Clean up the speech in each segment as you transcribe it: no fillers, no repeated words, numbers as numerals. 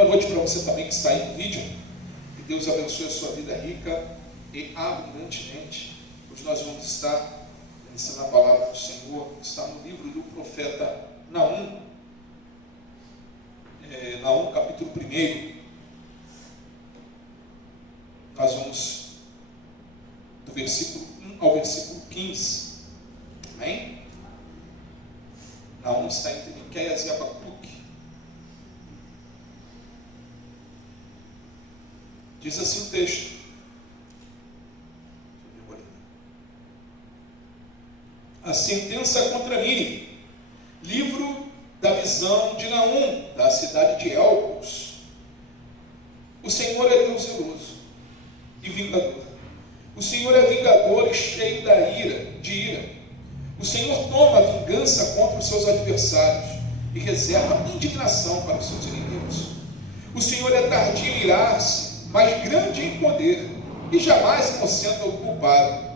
Boa noite para você também que está aí no vídeo. Que Deus abençoe a sua vida rica e abundantemente. Hoje nós vamos estar iniciando a palavra do Senhor. Está no livro do profeta Naum. Naum, capítulo 1. Nós vamos do versículo 1 ao versículo 15. Amém? Naum está entre Miqueias e Abacuque. Diz assim o texto. A sentença contra Nínive. Livro da visão de Naum, da cidade de Elcos. O Senhor é Deus zeloso e vingador. O Senhor é vingador e cheio de ira. O Senhor toma vingança contra os seus adversários e reserva indignação para os seus inimigos. O Senhor é tardio em irar-se, mas grande em poder, e jamais inocenta o culpado.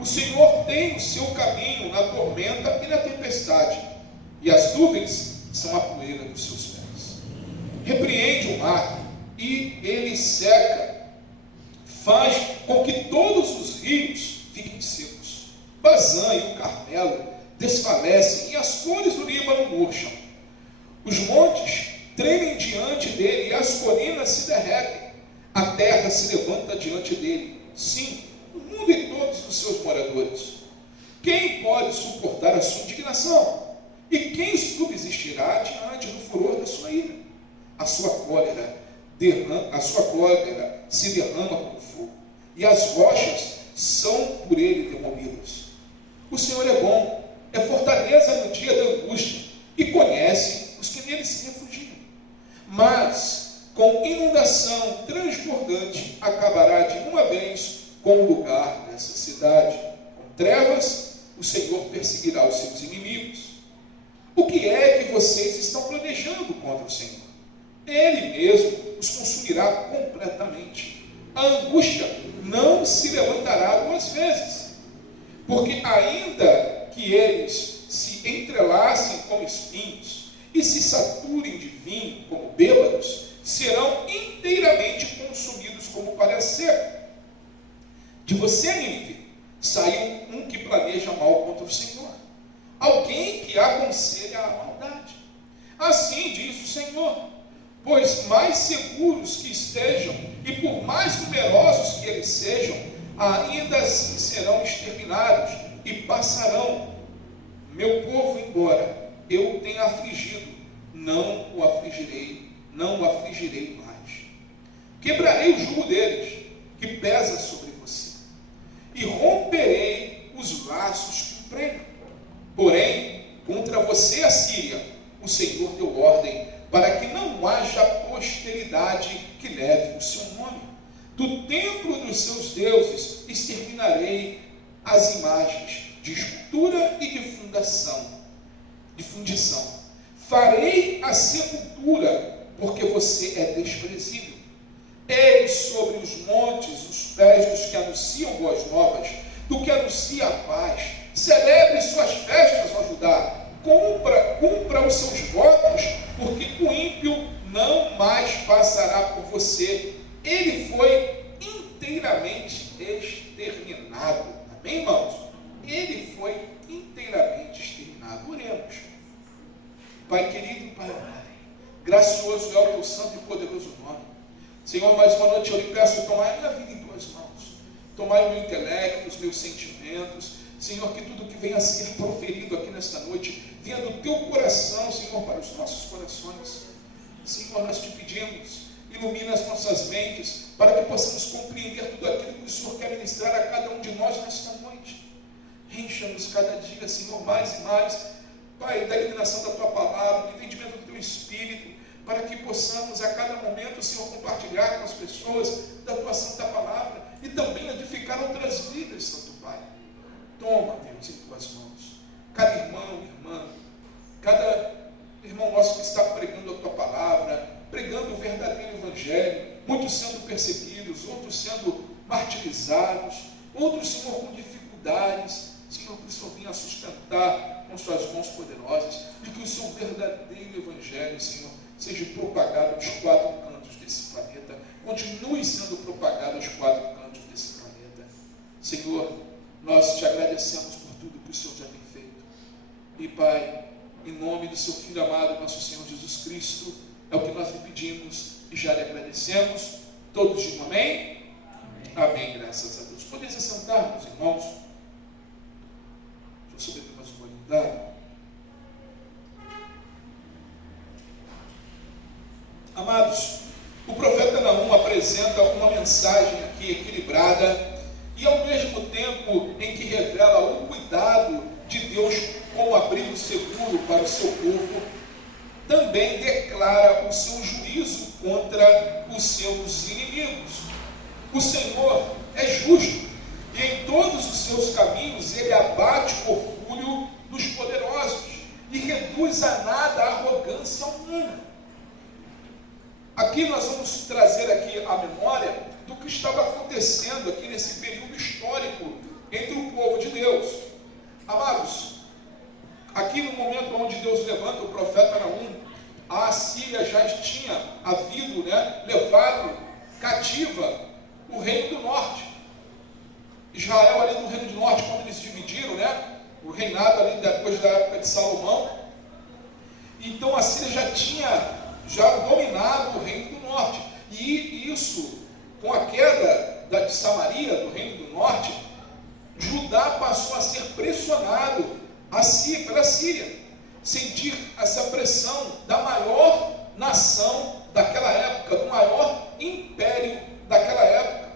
O Senhor tem o seu caminho na tormenta e na tempestade, e as nuvens são a poeira dos seus pés. Repreende o mar, e ele seca, faz com que todos os rios fiquem secos. Bazã e o Carmelo desfalecem, e as flores do Líbano murcham. Os montes tremem diante dele, e as colinas se derretem. A terra se levanta diante dele, sim, o mundo e todos os seus moradores. Quem pode suportar a sua indignação? E quem subsistirá diante do furor da sua ira? A sua cólera se derrama como fogo, e as rochas são por ele demolidas. O Senhor é bom, é fortaleza no dia da angústia, e conhece os que nele se refugiam. Mas com inundação transbordante acabará de uma vez com o lugar dessa cidade. Com trevas, o Senhor perseguirá os seus inimigos. O que é que vocês estão planejando contra o Senhor? Ele mesmo os consumirá completamente. A angústia não se levantará duas vezes, porque ainda que eles se entrelacem como espinhos e se saturem de vinho como bêbados, serão inteiramente consumidos como palha seca. De você, Nínive, saiu um que planeja mal contra o Senhor, alguém que aconselha a maldade. Assim diz o Senhor: pois mais seguros que estejam, e por mais numerosos que eles sejam, ainda assim serão exterminados e passarão. Meu povo, embora eu o tenha afligido, não o afligirei mais. Quebrarei o jugo deles, que pesa sobre você, e romperei os laços que o prendem. Porém, contra você, Assíria, o Senhor deu ordem para que não haja posteridade que leve o seu nome. Do templo dos seus deuses exterminarei as imagens de escultura e de fundição. Farei a sepultura, porque você é desprezível. Eis sobre os montes os pés dos que anunciam boas novas, do que anuncia a paz. Celebre suas festas, ó Judá. Cumpra os seus votos, porque o ímpio não mais passará por você. Ele foi inteiramente exterminado. Amém, irmãos? Ele foi inteiramente exterminado. Oremos. Pai querido, Pai amado, gracioso é o teu santo e poderoso nome. Senhor, mais uma noite eu lhe peço, tomai minha vida em tuas mãos. Tomai o meu intelecto, os meus sentimentos. Senhor, que tudo que venha a ser proferido aqui nesta noite venha do teu coração, Senhor, para os nossos corações. Senhor, nós te pedimos, ilumina as nossas mentes, para que possamos compreender tudo aquilo que o Senhor quer ministrar a cada um de nós nesta noite. Encha-nos cada dia, Senhor, mais e mais, Pai, da iluminação da tua palavra, do entendimento do teu Espírito, para que possamos a cada momento, Senhor, compartilhar com as pessoas da tua santa palavra e também edificar outras vidas, Santo Pai. Toma, Deus, em tuas mãos, cada irmão, irmã, cada irmão nosso que está pregando a tua palavra, pregando o verdadeiro evangelho, muitos sendo perseguidos, outros sendo martirizados, outros, Senhor, com dificuldades. Senhor, que o Senhor venha sustentar com suas mãos poderosas, e que o seu verdadeiro evangelho, Senhor, seja propagada aos quatro cantos desse planeta, continue sendo propagada aos quatro cantos desse planeta. Senhor, nós te agradecemos por tudo que o Senhor já tem feito. E Pai, em nome do seu Filho amado, nosso Senhor Jesus Cristo, é o que nós lhe pedimos e já lhe agradecemos. Todos digam amém? Amém, amém, graças a Deus. Podem se sentar, meus irmãos. Deixa eu saber mais uma linda. Amados, o profeta Naum apresenta uma mensagem aqui equilibrada e ao mesmo tempo em que revela o cuidado de Deus com o abrigo seguro para o seu povo, também declara o seu juízo contra os seus inimigos. O Senhor é justo e em todos os seus caminhos ele abate o orgulho dos poderosos e reduz a nada a arrogância humana. Aqui nós vamos trazer aqui a memória do que estava acontecendo aqui nesse período histórico entre o povo de Deus. Amados, aqui no momento onde Deus levanta o profeta Naum, a Assíria já tinha havido, levado cativa o reino do norte. Israel ali no reino do norte, quando eles dividiram, o reinado ali depois da época de Salomão. Então a Síria já tinha dominado o reino do norte. E isso, com a queda de Samaria, do reino do norte, Judá passou a ser pressionado pela Síria. Sentir essa pressão da maior nação daquela época, do maior império daquela época.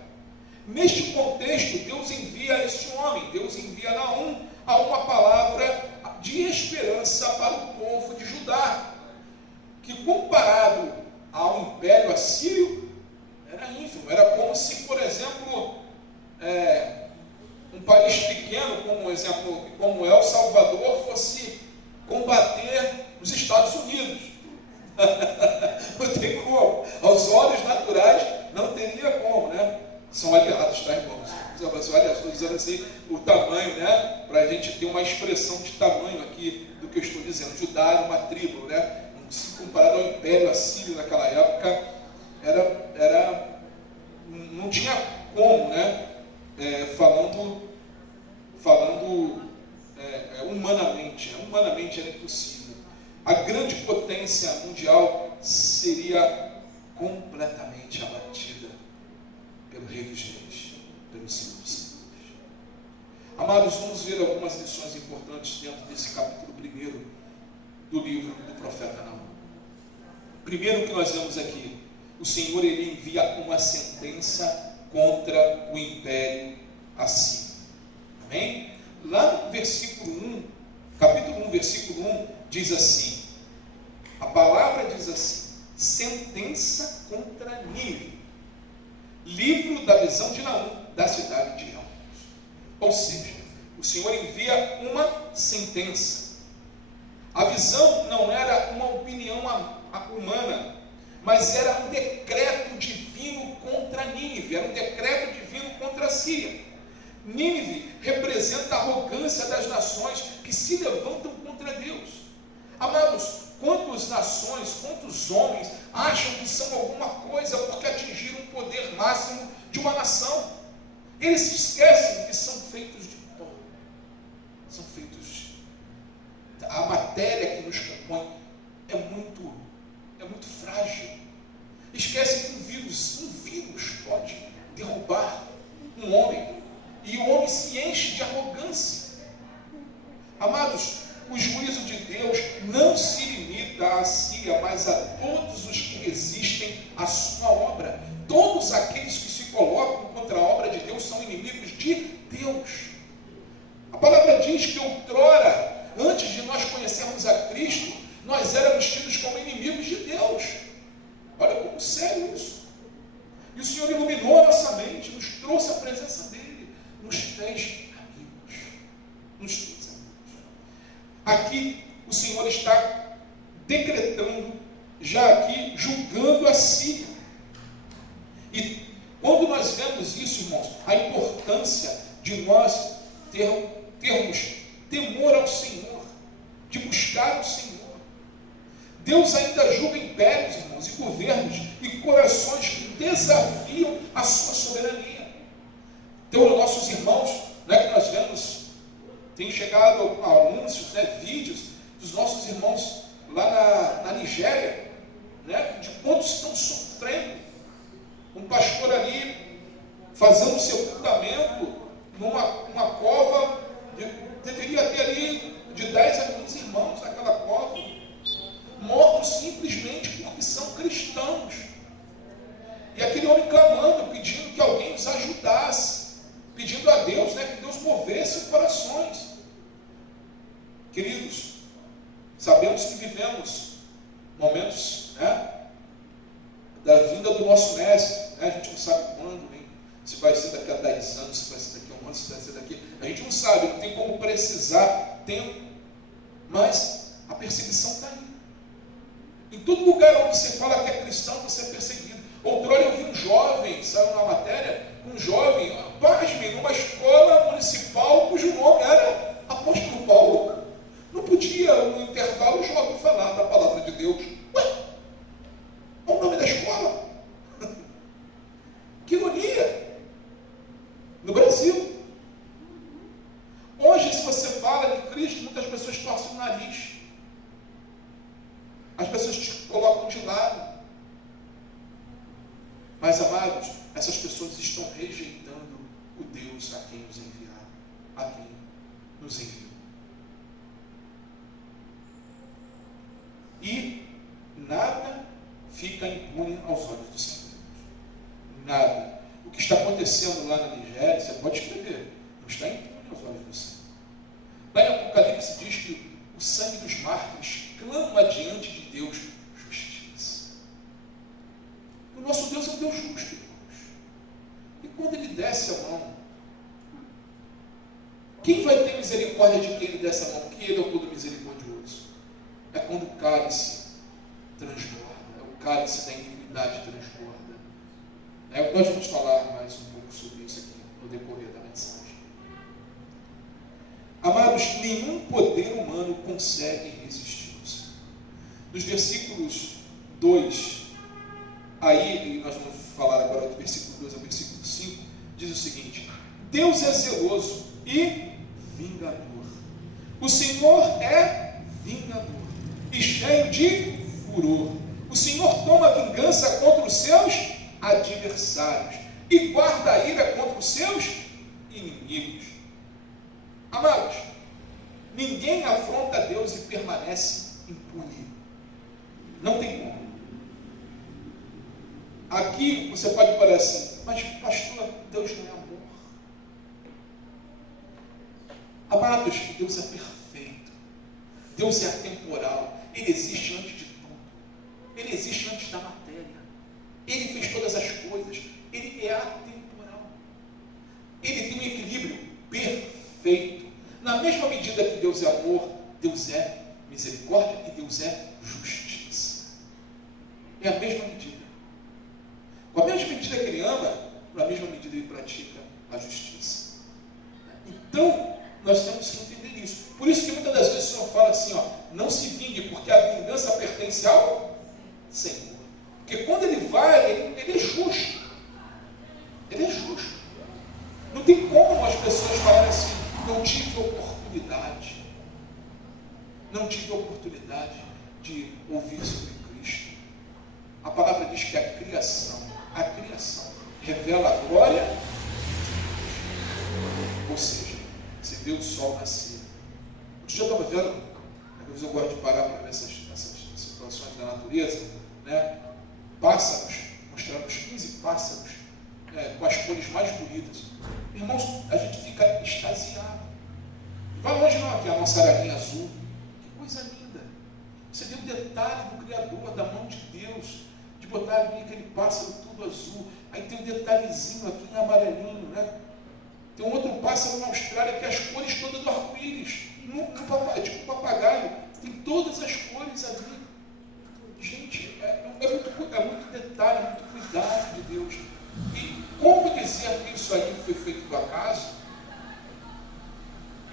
Neste contexto, Deus envia esse homem, Deus envia Naum a uma palavra de esperança para o povo de Judá, que comparado ao Império Assírio, era ínfimo. Era como se, por exemplo, um país pequeno, como El Salvador, fosse combater os Estados Unidos. Não tem como. Aos olhos naturais, não teria como, São aliados, tá, irmãos? Olha, estou dizendo assim, o tamanho, para a gente ter uma expressão de tamanho aqui do que eu estou dizendo. Judá era uma tribo, Se comparado ao Império Assírio naquela época, não tinha como, falando humanamente era impossível. A grande potência mundial seria completamente abatida pelo Rei dos Reis, pelo Senhor dos Senhores. Amados, vamos ver algumas lições importantes dentro desse capítulo 1 do livro do profeta Naum. Primeiro que nós vemos aqui, o Senhor ele envia uma sentença contra o Império Assírio. Amém? Lá no versículo 1, capítulo 1, versículo 1, diz assim, a palavra diz assim, sentença contra Nínive, livro da visão de Naum, da cidade de Elmos. Ou seja, o Senhor envia uma sentença. A visão não era uma opinião humana, mas era um decreto divino contra Nínive, era um decreto divino contra a Síria. Nínive representa a arrogância das nações que se levantam contra Deus. Amados, quantas nações, quantos homens acham que são alguma coisa porque atingiram o poder máximo de uma nação? Eles se esquecem que são feitos de pó, são feitos de... A matéria que nos compõe é muito frágil. Esquecem que um vírus pode derrubar um homem, e o homem se enche de arrogância. Amados, o juízo de Deus não se limita à Síria, mas a todos os que resistem à sua obra. Todos aqueles que se colocam contra a obra de Deus são inimigos de Deus. A palavra diz que outrora, antes de nós conhecermos a Cristo, nós éramos tidos como inimigos de Deus. Olha como sério isso. E o Senhor iluminou a nossa mente, nos trouxe a presença dEle, nos fez amigos. Aqui o Senhor está decretando, já aqui julgando a Síria. E quando nós vemos isso, irmãos, a importância de nós termos temor ao Senhor, de buscar o Senhor. Deus ainda julga impérios, irmãos, e governos, e corações que desafiam a sua soberania. Então, os nossos irmãos, né, que nós vemos, tem chegado anúncios, né, vídeos dos nossos irmãos lá na Nigéria, né, de quantos estão sofrendo. Um pastor ali fazendo sepultamento numa cova, deveria ter ali de 10 a 15 irmãos naquela cova, mortos simplesmente porque são cristãos. E aquele homem clamando, pedindo que alguém os ajudasse, pedindo a Deus, né, que Deus movesse corações. Queridos, sabemos que vivemos momentos, né, da vinda do nosso mestre, né? A gente não sabe quando, hein? Se vai ser daqui a 10 anos, se vai ser daqui a um ano, se vai ser daqui. A gente não sabe, não tem como precisar tempo. Mas a perseguição está aí. Em todo lugar onde você fala que é cristão, você é perseguido. Outrora eu vi um jovem, saiu na matéria, um jovem, pasmem, numa escola municipal cujo nome era Apóstolo Paulo. Não podia, no intervalo, o jovem falar da palavra de Deus. Ué, qual o nome da escola? Que ironia! No Brasil. Hoje, se você fala de Cristo, muitas pessoas torcem o nariz. As pessoas te colocam de lado. Mas, amados, essas pessoas estão rejeitando o Deus a quem nos enviaram, a quem nos enviou. E nada fica impune aos olhos do Senhor. Nada. O que está acontecendo lá na Nigéria, você pode escrever, não está impune aos olhos do Senhor. Lá em Apocalipse diz que o sangue dos mártires clama diante de Deus justiça. O nosso Deus é um Deus justo, irmãos. E quando Ele desce a mão, quem vai ter misericórdia de quem Ele desce a mão? Porque Ele é o todo misericordioso. É quando o cálice transborda, é o cálice da iniquidade transborda. Nós vamos falar mais um pouco sobre isso aqui no decorrer da mensagem. Amados, nenhum poder humano consegue resistir-nos. Dos versículos 2, aí nós vamos falar agora do versículo 2 ao versículo 5, diz o seguinte: Deus é zeloso e vingador. O Senhor é vingador e cheio de furor. O Senhor toma vingança contra os seus adversários e guarda a ira contra os seus inimigos. Amados, ninguém afronta Deus e permanece impune. Não tem como. Aqui você pode parar assim, mas pastor, Deus não é amor. Amados, Deus é perfeito. Deus é atemporal. Ele existe antes de tudo. Ele existe antes da matéria. Ele fez todas as coisas. Ele é atemporal. Ele tem um equilíbrio perfeito. Na mesma medida que Deus é amor, Deus é misericórdia e Deus é justiça. É a mesma medida. Com a mesma medida que Ele ama, na mesma medida Ele pratica a justiça. Então, nós temos que entender isso. Por isso que muitas das vezes o Senhor fala assim, não se vingue, porque a vingança pertence ao Senhor. Porque quando Ele vai, Ele é justo. Ele é justo. Não tem como as pessoas falarem assim, não tive oportunidade. Não tive oportunidade de ouvir sobre Cristo. A palavra diz que a criação revela a glória de Deus. Ou seja, você vê o sol nascer. Outro dia eu estava vendo, às vezes eu gosto de parar para ver essas situações da natureza, né? Pássaros, mostrando os 15 pássaros, com as cores mais bonitas. Irmãos, a gente fica extasiado. Vai longe não, aqui a nossa ararinha azul. Que coisa linda. Você vê o detalhe do Criador, da mão de Deus, de botar ali aquele pássaro tudo azul. Aí tem um detalhezinho aqui em amarelinho, né? Tem um outro pássaro na Austrália que é as cores todas do arco-íris. É tipo um papagaio. Tem todas as cores ali. Gente, é muito detalhe, muito cuidado de Deus. E como dizer que isso aí foi feito do acaso?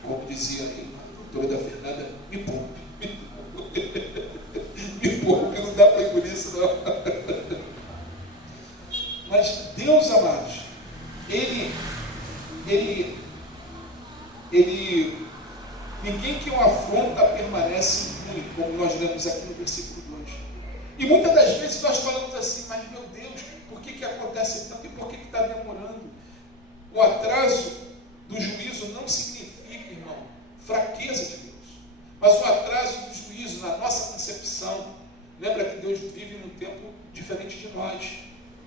Como dizia aí a doutora da Fernanda, me poupe. Me poupe. ninguém que o afronta permanece impune, como nós lemos aqui no versículo 2. E muitas das vezes nós falamos assim, mas meu Deus, por que acontece tanto e por que está demorando? O atraso do juízo não significa, irmão, fraqueza de Deus, mas o atraso do juízo na nossa concepção. Lembra que Deus vive num tempo diferente de nós,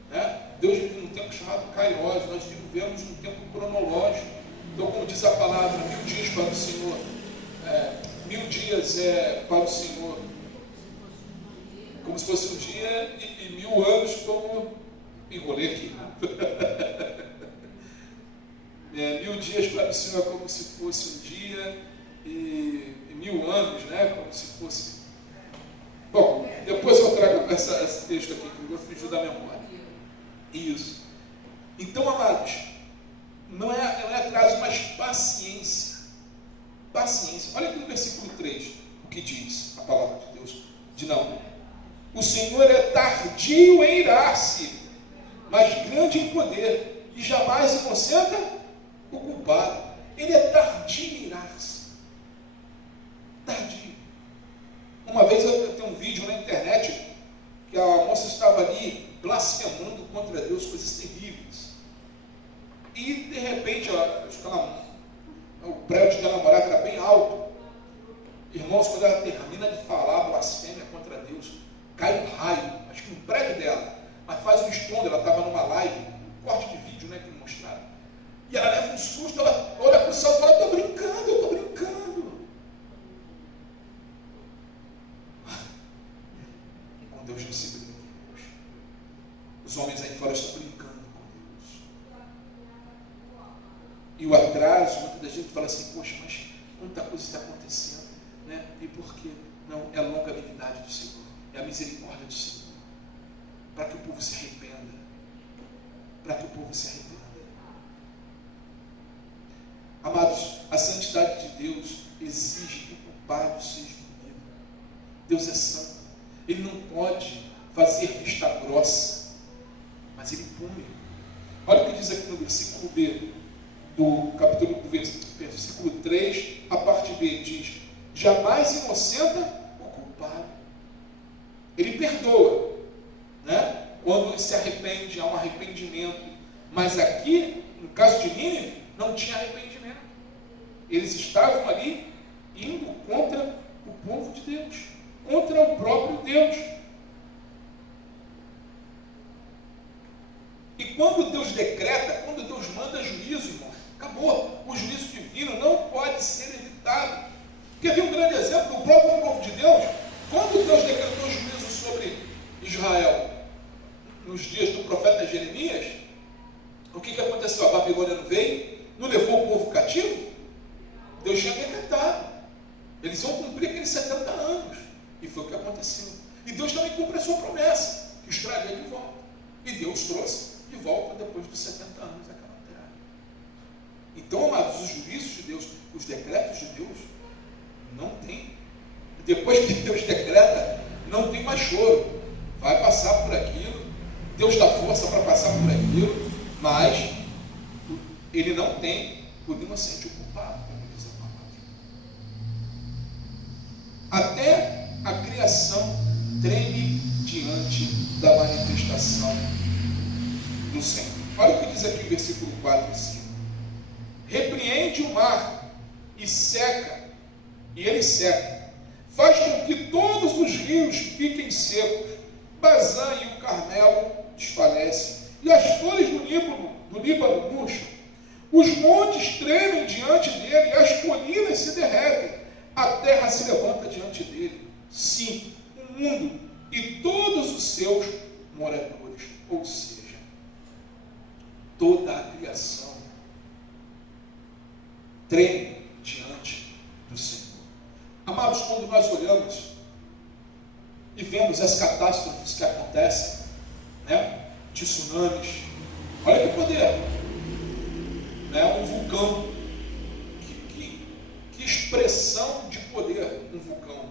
né? Deus vive num tempo chamado Kairos, nós vivemos num tempo cronológico. Então, como diz a palavra, 1000 dias para o Senhor, 1000 dias para o Senhor, como se fosse um dia, e 1000 anos como... enrolei aqui. 1000 dias para o Senhor é como se fosse um dia, e 1000 anos, né? Como se fosse... Bom, depois eu trago esse texto aqui, que eu fugiu da memória. Isso. Então, amados, não é atraso, mas paciência. Paciência. Olha aqui no versículo 3, o que diz a palavra de Deus. De não. O Senhor é tardio em irar-se, mas grande em poder, e jamais inocenta o culpado. Ele é tardio em irar-se. Tardio. Uma vez eu tenho um vídeo na internet que a moça estava ali blasfemando contra Deus, coisas terríveis. E de repente, acho que o prédio dela morava era bem alto. Irmãos, quando ela termina de falar blasfêmia contra Deus, cai um raio, acho que no prédio dela, mas faz um estrondo. Ela estava numa live, um corte de vídeo, né, que me mostraram. E ela leva um susto, ela olha para o céu e fala: eu estou brincando. Com Deus não se brinca. Os homens aí fora estão brincando com Deus. E o atraso, muita gente fala assim: poxa, mas quanta coisa está acontecendo, né? E por quê? Não, é a longanimidade do Senhor, é a misericórdia do Senhor, para que o povo se arrependa, Amados, a santidade de Deus exige que o culpado seja punido. Deus é santo, Ele não pode fazer vista grossa, mas Ele pune. Olha o que diz aqui no versículo B do capítulo, do versículo 3, a parte B, diz: jamais inocenta o culpado. Ele perdoa, né? Quando ele se arrepende, há um arrependimento. Mas aqui, no caso de Nínive, não tinha arrependimento. Eles estavam ali indo contra o povo de Deus, contra o próprio Deus. E quando Deus decreta, quando Deus manda juízo, irmão, acabou. O juízo divino não pode ser evitado. Quer ver um grande exemplo? O próprio povo de Deus, quando Deus decretou juízo sobre Israel, nos dias do profeta Jeremias, o que aconteceu? A Babilônia não veio, não levou o povo cativo? Deus tinha decretado. Eles iam cumprir aqueles 70 anos. E foi o que aconteceu. E Deus também cumpre a sua promessa, que os traria de volta. E Deus trouxe de volta depois dos 70 anos daquela terra. Então, amados, os juízos de Deus, os decretos de Deus, não tem. Depois que Deus decreta, não tem mais choro. Vai passar por aquilo, Deus dá força para passar por aquilo, mas Ele não tem por inocente o culpado, como diz a palavra. Até a criação treme diante da manifestação do Senhor. Olha o que diz aqui o versículo 4 e 5. Repreende o mar e seca, e ele seca. Faz com que todos os rios fiquem secos. Bazã e o Carmelo desfalecem, e as flores do Líbano murcham. Os montes tremem diante dele, e as colinas se derretem. A terra se levanta diante dele. Sim, o mundo e todos os seus moradores. Ou seja, toda a criação treme diante do Senhor. Amados, quando nós olhamos e vemos as catástrofes que acontecem, né? De tsunamis, olha que poder, né? Um vulcão, que expressão de poder, um vulcão,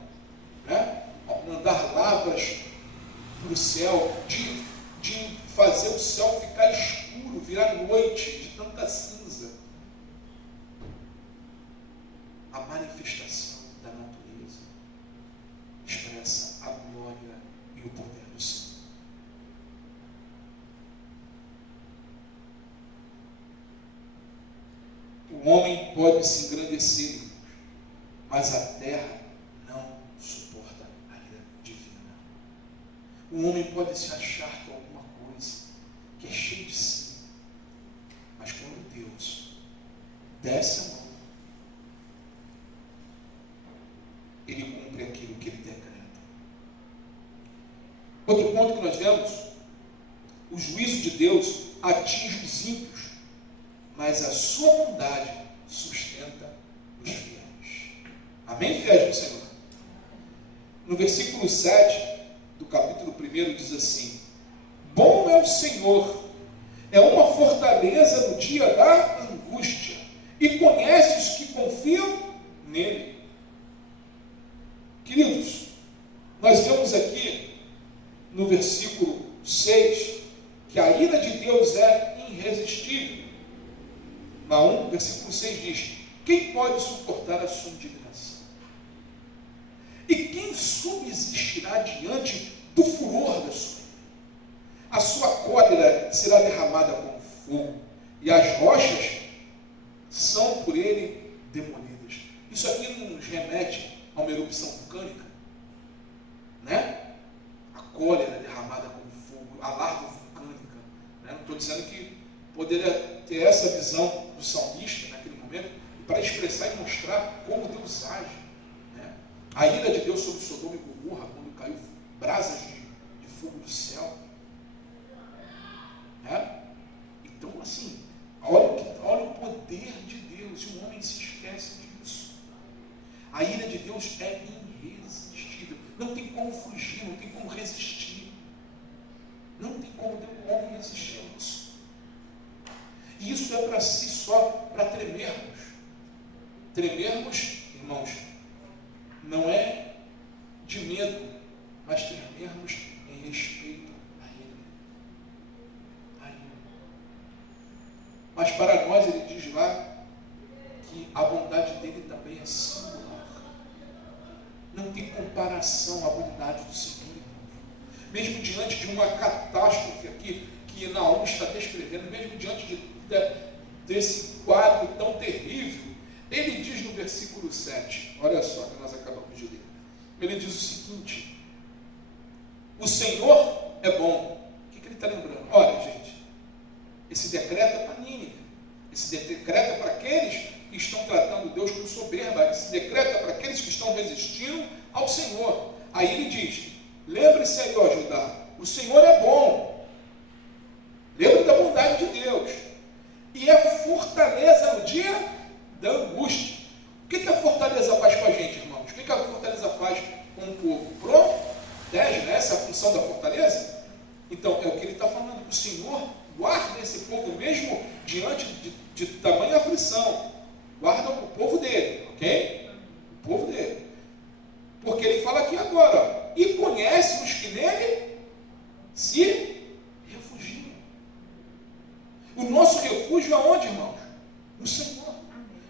né? Mandar lavas para o céu, de fazer o céu ficar escuro, virar noite, de tanta cinza. a manifestação da natureza, expressa a glória e o poder do Senhor. O homem pode se engrandecer, mas a terra não suporta a ira divina. O homem pode se achar que é alguma coisa, que é cheio de si, mas quando Deus desce a mão, Ele cumpre aquilo que Ele decreta. Outro ponto que nós vemos, o juízo de Deus atinge os ímpios, mas a sua bondade sustenta os fiéis. Amém, fiéis do Senhor? No versículo 7 do capítulo 1 diz assim: bom é o Senhor, é uma fortaleza no dia da angústia, e conhece os que confiam nele. Queridos, nós vemos aqui no versículo 6 que a ira de Deus é irresistível. Naum, versículo 6 diz: quem pode suportar a sua indignação? E quem subsistirá diante do furor da sua ira? A sua cólera será derramada como fogo, e as rochas são por ele demolidas. Isso aqui nos remete a uma erupção vulcânica, né? A cólera derramada como fogo, a lava vulcânica, né? Não estou dizendo que poderia ter essa visão do salmista naquele momento, para expressar e mostrar como Deus age, né? A ira de Deus sobre Sodoma e Gomorra, quando caiu brasas de fogo do céu, né? Então, assim, olha o poder de Deus, e o homem se esquece disso. A ira de Deus é irresistível, não tem como fugir, não tem como resistir, não tem como o homem resistir a isso. E isso é para si só, para tremermos. Tremermos, irmãos, não é de medo, mas tremermos em respeito a Ele. A Ele. Mas para nós, ele diz lá que a bondade dele também é singular. Não tem comparação à bondade do Senhor, irmãos. Mesmo diante de uma catástrofe aqui, que Naum está descrevendo, mesmo diante desse quadro tão terrível, ele diz no versículo 7, olha só que nós acabamos de ler, ele diz o seguinte: o Senhor é bom. O que ele está lembrando? Olha, gente, esse decreto é para Nínive, esse decreto é para aqueles que estão tratando Deus com soberba, esse decreto é para aqueles que estão resistindo ao Senhor. Aí ele diz: lembre-se aí, ó Judá, o Senhor é bom. Lembre da bondade de Deus. E é fortaleza no dia da angústia. O que a fortaleza faz com a gente, irmãos? O que a fortaleza faz com o povo? Protege, né? Essa é a função da fortaleza. Então, é o que ele está falando. O Senhor guarda esse povo mesmo diante de tamanha aflição. Guarda o povo dele, ok? O povo dele. Porque ele fala aqui agora, ó, e conhece os que nele se refugiam. O nosso refúgio é onde, irmãos? No Senhor.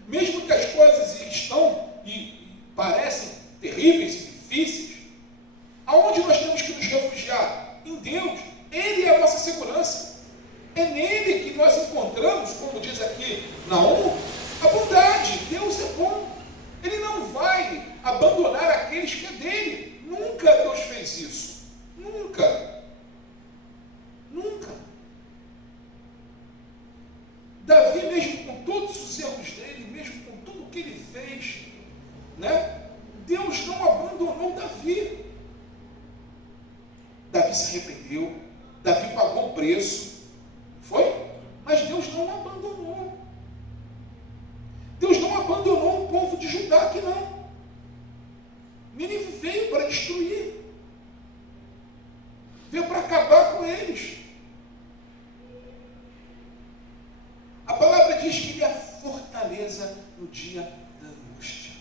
Mesmo que as coisas estão e parecem terríveis e difíceis, aonde nós temos que nos refugiar? Em Deus. Ele é a nossa segurança. É nele que nós encontramos, como diz aqui Naum, a bondade. Deus é bom. Ele não vai abandonar aqueles que é dele. Nunca Deus fez isso. Nunca. Nunca. Davi, mesmo com todos os erros dele, mesmo com tudo que ele fez, né? Deus não abandonou Davi. Davi se arrependeu, Davi pagou o preço, foi? Mas Deus não abandonou. Deus não abandonou o povo de Judá aqui não. Nínive veio para destruir, veio para acabar com eles. A palavra diz que ele é fortaleza no dia da angústia.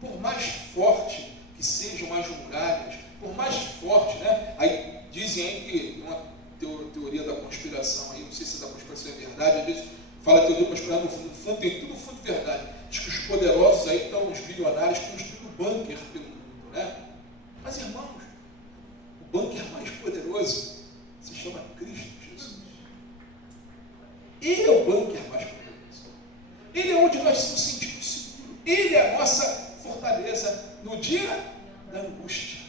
Por mais forte que sejam as muralhas, por mais forte, né? Aí dizem aí que uma teoria da conspiração, aí não sei se da conspiração é verdade, às vezes fala teoria da conspiração, no fundo tem tudo fundo de verdade. Diz que os poderosos aí estão, os bilionários, construindo bunker pelo mundo, né? Mas, irmãos, o bunker mais poderoso se chama Cristo Jesus. Ele é o bunker mais poderoso. Ele é onde nós nos sentimos seguros. Ele é a nossa fortaleza no dia da angústia.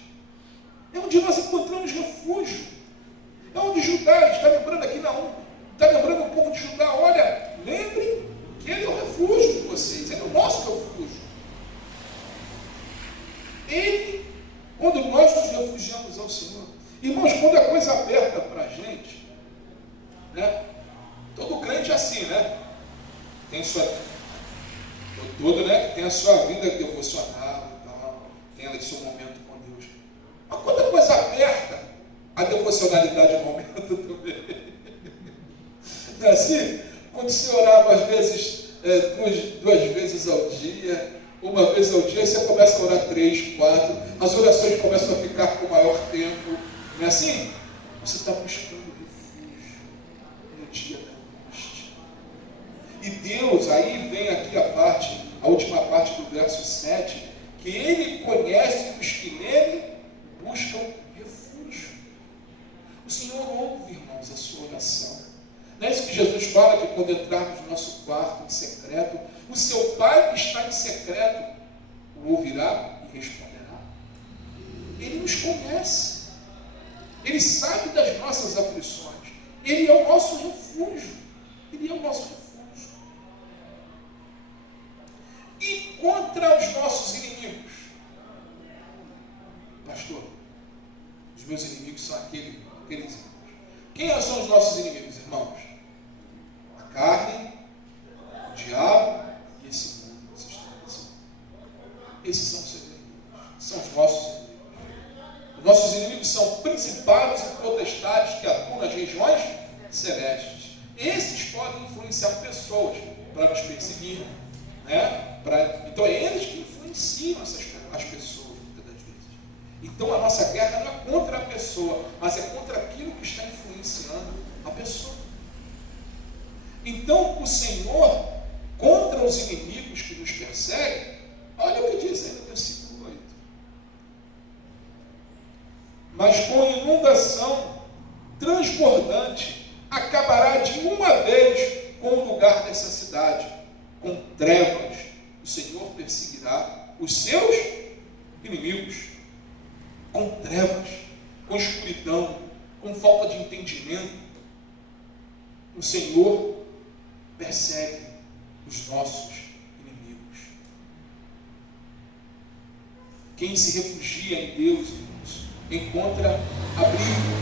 É onde nós encontramos refúgio. É onde Judá, está lembrando aqui está lembrando o povo de Judá, olha, lembrem que ele é o refúgio de vocês, ele é o nosso refúgio. Ele, quando nós nos refugiamos ao Senhor, irmãos, quando a coisa aperta para a gente, né? Todo crente é assim, né? Tem né? Tem a sua vida devocional e tal, tem ali seu momento com Deus. Mas quando a coisa aperta, a devocionalidade aumenta também. Não é assim? Quando você orava às vezes, duas vezes ao dia, uma vez ao dia, você começa a orar 3, 4, as orações começam a ficar com maior tempo. Não é assim? Você está buscando refúgio no dia da angústia. E Deus, aí vem aqui a última parte do verso 7, que Ele conhece os que nele buscam refúgio. O Senhor ouve, irmãos, a sua oração. Não é isso que Jesus fala, que quando entrarmos no nosso quarto em secreto, o seu Pai que está em secreto o ouvirá e responderá. Ele nos conhece. Ele sabe das nossas aflições. Ele é o nosso refúgio. Ele é o nosso refúgio. E contra os nossos inimigos? Pastor, os meus inimigos são aqueles inimigos. Quem são os nossos inimigos, irmãos? A carne, o diabo e esse mundo que vocês estão pensando. Esses são os seus inimigos. São os nossos inimigos. Os nossos inimigos são principados e potestades que atuam nas regiões celestes. Esses podem influenciar pessoas para nos perseguir, né? Então é eles que influenciam as pessoas, muitas das vezes. Então a nossa guerra não é contra a pessoa, mas é contra aquilo que está influenciando a pessoa. Então o Senhor, contra os inimigos que nos perseguem, olha o que diz aí no versículo 8. Mas com inundação transbordante acabará de uma vez com o lugar dessa cidade. Com trevas o Senhor perseguirá os seus inimigos. Com trevas, com escuridão, com falta de entendimento, o Senhor persegue os nossos inimigos. Quem se refugia em Deus, irmãos, encontra abrigo,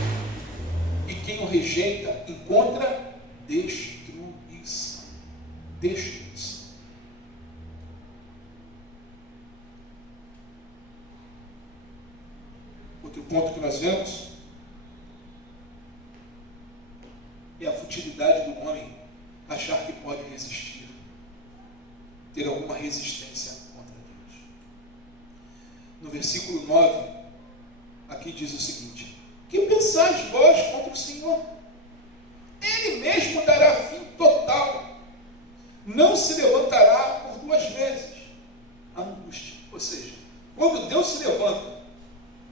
e quem o rejeita encontra destruição. Destruição. Outro ponto que nós vemos é a futilidade do homem achar que pode resistir, ter alguma resistência contra Deus. No versículo 9, aqui diz o seguinte: que pensais vós contra o Senhor? Ele mesmo dará fim total, não se levantará por 2 vezes. A angústia. Ou seja, quando Deus se levanta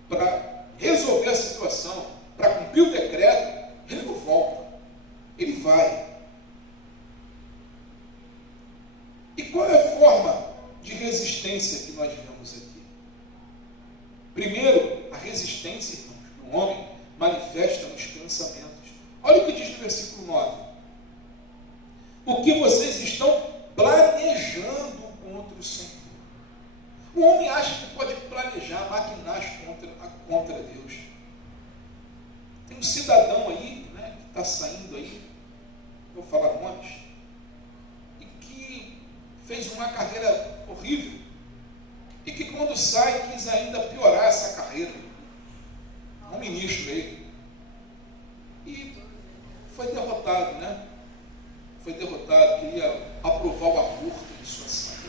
para resolver a situação, para cumprir o decreto, ele não volta, ele vai. E qual é a forma de resistência que nós vemos aqui? Primeiro, a resistência, irmãos, do homem manifesta nos pensamentos. Olha o que diz no versículo 9: o que vocês estão planejando contra o Senhor. O homem acha que pode planejar, maquinar contra Deus. Tem um cidadão aí, né, que está saindo aí, vou falar nomes, e que fez uma carreira horrível, e que quando sai quis ainda piorar essa carreira. Um ministro aí. E foi derrotado, né? Foi derrotado, queria aprovar o aborto de sua saída.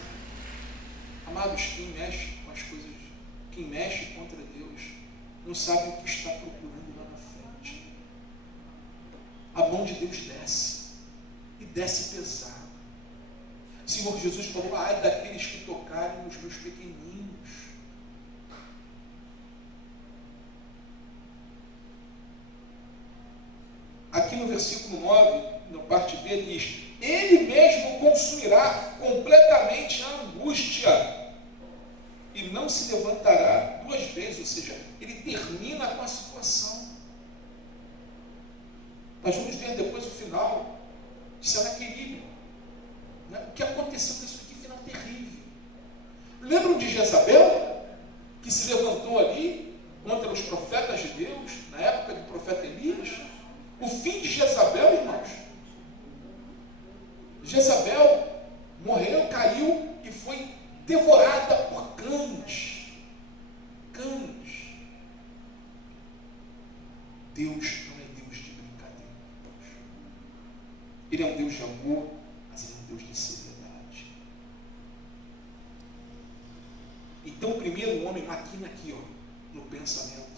Amados, quem mexe com as coisas, quem mexe contra Deus, não sabe o que está procurando lá na frente. A mão de Deus desce, e desce pesado. Senhor Jesus falou: ai daqueles que tocarem nos meus pequeninos. Aqui no versículo 9, na parte B, diz: Ele mesmo consumirá completamente a angústia e não se levantará duas vezes. Ou seja, ele termina com a situação. Nós vamos ver depois o final de Senaqueribe. O que aconteceu nisso aqui? Final terrível. Lembram de Jezabel, que se levantou ali contra os profetas de Deus, na época do profeta Elias? O fim de Jezabel, irmãos, Jezabel morreu, caiu e foi devorada por cães. Cães. Deus não é Deus de brincadeira. Ele é um Deus de amor, mas ele é um Deus de seriedade. Então, primeiro o homem maquina aqui, no pensamento.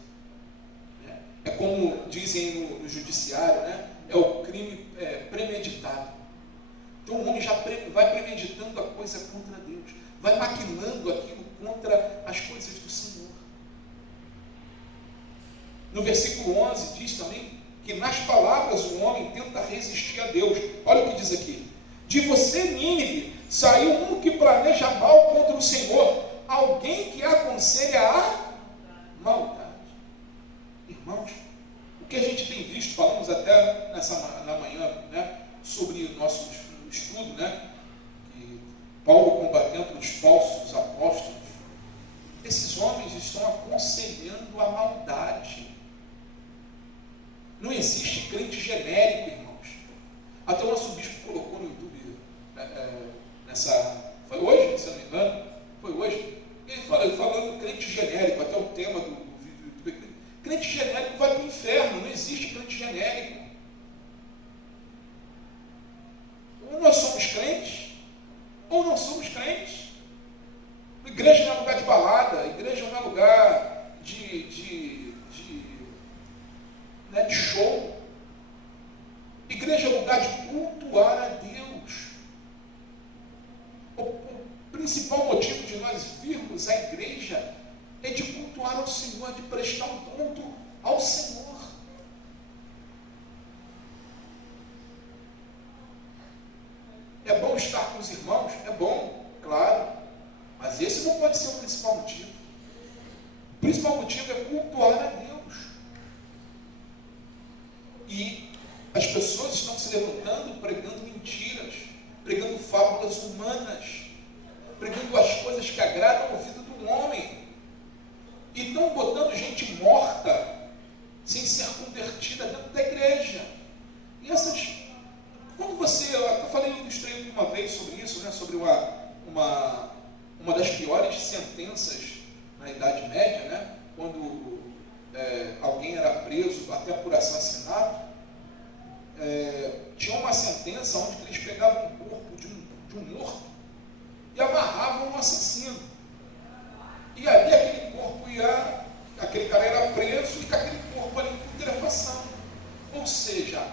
É como dizem no judiciário, é o crime premeditado. Então o homem já vai premeditando a coisa contra Deus, vai maquinando aquilo contra as coisas do Senhor. No versículo 11 diz também que nas palavras o homem tenta resistir a Deus. Olha o que diz aqui: de você, Nínive, saiu um que planeja mal contra o Senhor, alguém que aconselha a maldade. Irmãos, o que a gente tem visto, falamos até na manhã, sobre o nosso estudo, que Paulo combatendo os falsos apóstolos. Esses homens estão aconselhando a maldade. Não existe crente genérico, irmãos. Até o nosso bispo colocou no YouTube, foi hoje, se não me engano, foi hoje, ele falando crente genérico, até o tema do vídeo do YouTube. Crente genérico vai para o inferno, não existe crente genérico. Ou nós somos crentes, ou não somos crentes. Igreja não é lugar de balada, igreja não é lugar de show. Igreja é lugar de cultuar a Deus. O principal motivo de nós virmos à igreja é de cultuar ao Senhor, de prestar um culto ao Senhor. É bom estar com os irmãos? É bom, claro. Mas esse não pode ser o principal motivo. O principal motivo é cultuar a Deus. E as pessoas estão se levantando, pregando mentiras, pregando fábulas humanas, pregando as coisas que agradam ao ouvido do homem. E estão botando gente morta, sem ser convertida dentro da igreja. E essas... Quando eu falei, ilustrei uma vez sobre isso, sobre uma das piores sentenças na Idade Média, quando alguém era preso até por assassinato, tinha uma sentença onde eles pegavam o corpo de um morto e amarravam um assassino. E ali aquele cara era preso e com aquele corpo ali em putrefação. Ou seja,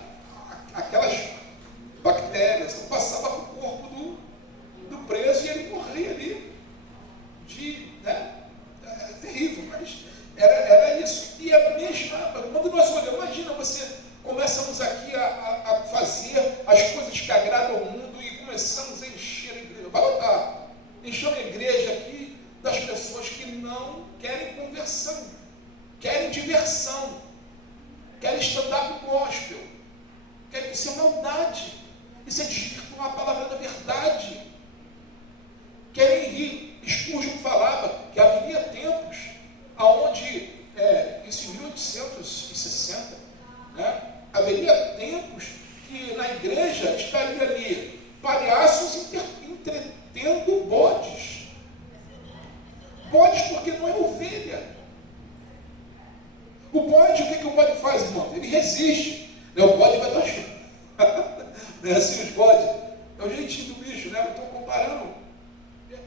aquelas bactérias passavam para o corpo do preso e ele morria ali. Terrível, mas era isso. E a mesma, quando nós olhamos, imagina começamos aqui a fazer as coisas que agradam ao mundo e começamos a encher a igreja. Vai botar, enchemos a igreja aqui das pessoas que não querem conversão, querem diversão, querem stand-up gospel. Isso é maldade, isso é desvirtuar a palavra da verdade. Querem rir. Spurgeon falava que haveria tempos onde, isso em 1860, haveria tempos que na igreja estaria ali palhaços entretendo bodes. Bodes porque não é ovelha. O bode, o que o bode faz, irmão? Ele resiste. O bode vai dar não é assim os bodes? É o jeitinho do bicho, não estou comparando.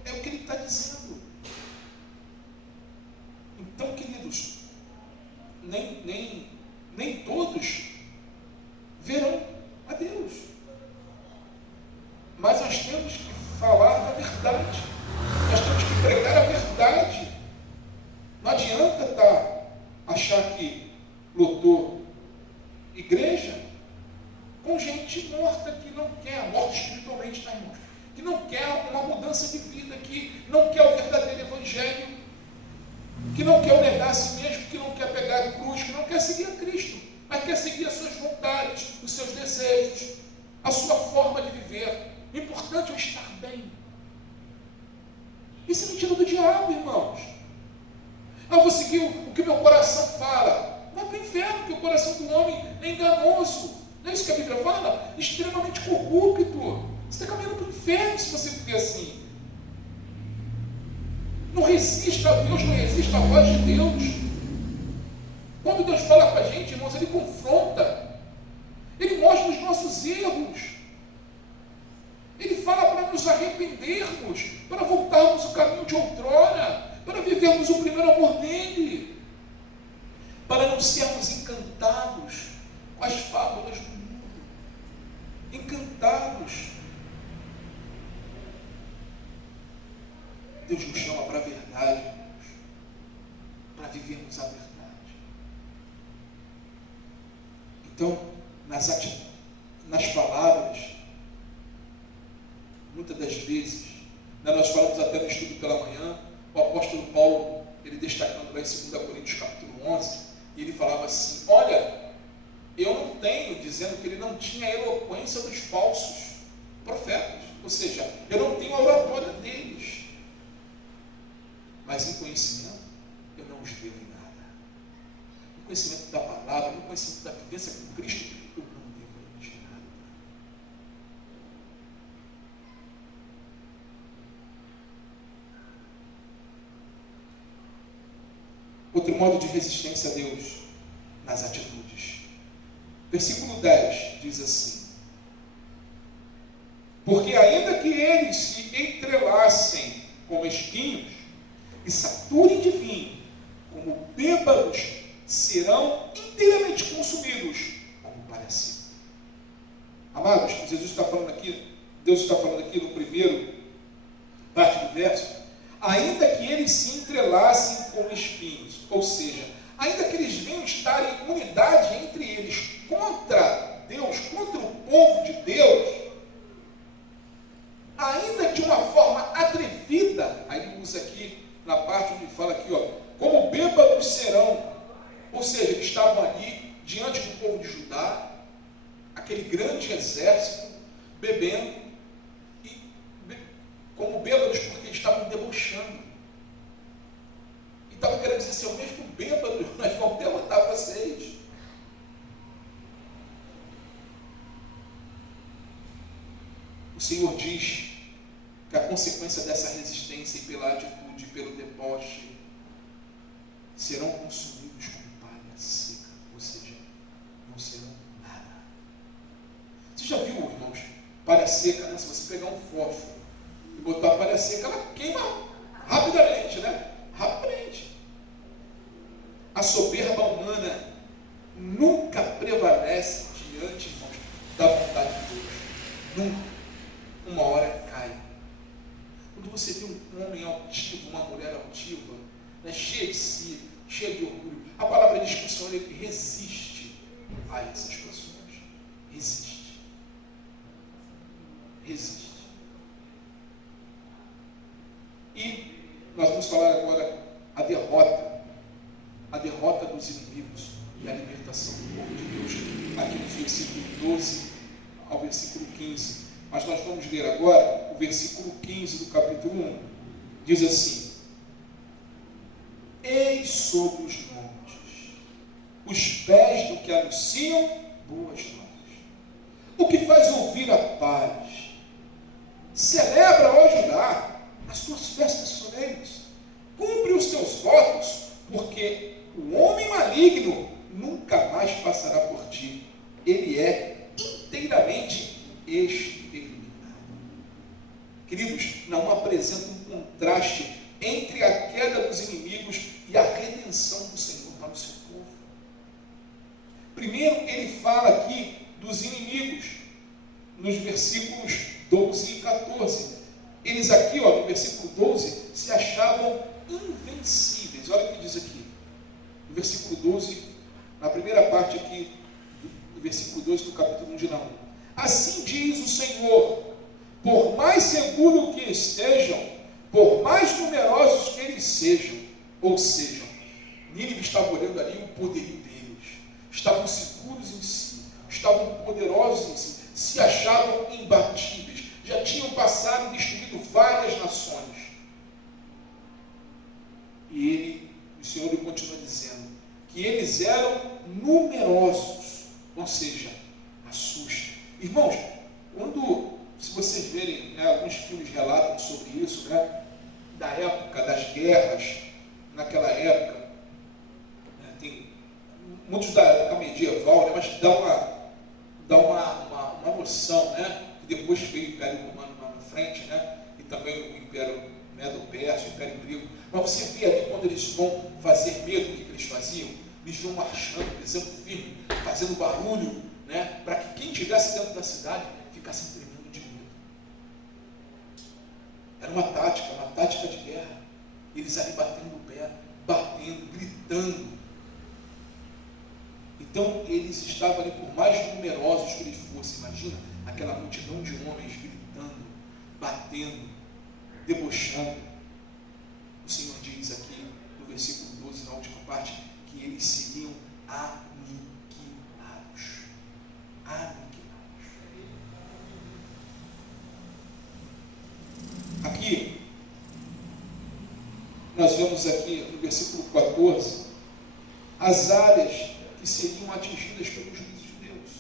É o que ele está dizendo. Então, queridos, nem todos verão a Deus. Mas nós temos que falar importante eu estar bem. Isso é mentira do diabo, irmãos. Ah, vou seguir o que meu coração fala. Vai para o inferno, porque o coração do homem é enganoso. Não é isso que a Bíblia fala? Extremamente corrupto. Você está caminhando para o inferno se você viver assim. Não resista a Deus, não resista à voz de Deus. Quando Deus fala com a gente, irmãos, Ele confronta. Ele mostra os nossos erros. Ele fala para nos arrependermos, para voltarmos o caminho de outrora, para vivermos o primeiro amor dele, para não sermos encantados com as fábulas do mundo. Encantados. Deus nos chama para a verdade, irmãos, para vivermos a verdade. Então, nas palavras, muitas das vezes, nós falamos até no estudo pela manhã, o apóstolo Paulo, ele destacando lá em 2 Coríntios capítulo 11, e ele falava assim, olha, eu não tenho, dizendo que ele não tinha a eloquência dos falsos profetas, ou seja, eu não tenho a oratória deles, mas em conhecimento eu não os devo nada. No conhecimento da palavra, no conhecimento da vivência com Cristo, eu não devo eles nada. Outro modo de resistência a Deus, nas atitudes. Versículo 10 diz assim, porque ainda que eles se entrelaçem como espinhos e saturem de vinho, como bêbados, serão inteiramente consumidos, como parece. Amados, Jesus está falando aqui, Deus está falando aqui no primeiro parte do verso, ainda que eles se entrelacem como espinhos, ou seja, ainda que eles venham estar em unidade entre eles contra Deus, contra o povo de Deus, ainda de uma forma atrevida, aí ele usa aqui na parte onde fala aqui, ó, como bêbados serão, ou seja, eles estavam ali diante do povo de Judá, aquele grande exército, bebendo, e como bêbados porque eles estavam debochando. E estavam querendo dizer assim, o mesmo bêbado, nós vamos derrotar vocês. O Senhor diz que a consequência dessa resistência e pela atitude, pelo deboche, serão consumidos como palha seca, ou seja, não serão nada. Você já viu, irmãos, palha seca, né? Se você pegar um fósforo e botar a palha seca, ela queima rapidamente, né? Rapidamente. A soberba humana nunca prevalece diante, irmãos, da vontade de Deus. Nunca. Uma hora cai. Quando você vê um homem altivo, uma mulher altiva, né, cheia de si, cheia de orgulho, a palavra diz que o Senhor ele resiste a essas pessoas. Resiste. Resiste. E nós vamos falar agora a derrota dos inimigos e a libertação do povo de Deus, aqui nos versículos 12 ao versículo 15. Mas nós vamos ler agora o versículo 15 do capítulo 1. Diz assim, eis sobre os montes os pés do que anunciam boas novas, o que faz ouvir a paz, celebra, ó Judá, as suas festas solenes, cumpre os teus votos, porque o homem maligno nunca mais passará por ti, ele é inteiramente exterminado. Queridos, não apresenta um contraste entre a queda dos inimigos e a redenção do Senhor para o seu povo. Primeiro, ele fala aqui dos inimigos, nos versículos 12 e 14. Eles aqui, ó, no versículo 12, se achavam invencíveis. Olha o que diz aqui, no versículo 12, na primeira parte aqui, do versículo 12 do capítulo 1 de Naum. Assim diz o Senhor, por mais seguro que estejam, por mais numerosos que eles sejam, ou seja, Nínive estava olhando ali o poderio deles, estavam seguros em si, estavam poderosos em si, se achavam imbatíveis, já tinham passado e destruído várias nações. E o Senhor lhe continua dizendo que eles eram numerosos, ou seja, assusta. Irmãos, se vocês verem, né, alguns filmes relatam sobre isso, né, da época das guerras, naquela época, né, tem muitos da época medieval, né, mas dá uma noção, né, que depois veio o Império Romano na frente, né, e também o Império Medo-Persa, o Império Grego. Mas você vê ali quando eles vão fazer medo, o que eles faziam? Eles vão marchando, pisando firme, fazendo barulho, né, para que quem estivesse dentro da cidade ficasse tremendo de medo. Era uma tática de guerra. Eles ali batendo o pé, batendo, gritando. Então eles estavam ali, por mais numerosos que eles fossem, imagina aquela multidão de homens gritando, batendo, debochando. O Senhor diz aqui no versículo 12, na última parte, que eles seriam aniquilados. Aqui, nós vemos aqui no versículo 14, as áreas que seriam atingidas pelo juízo de Deus.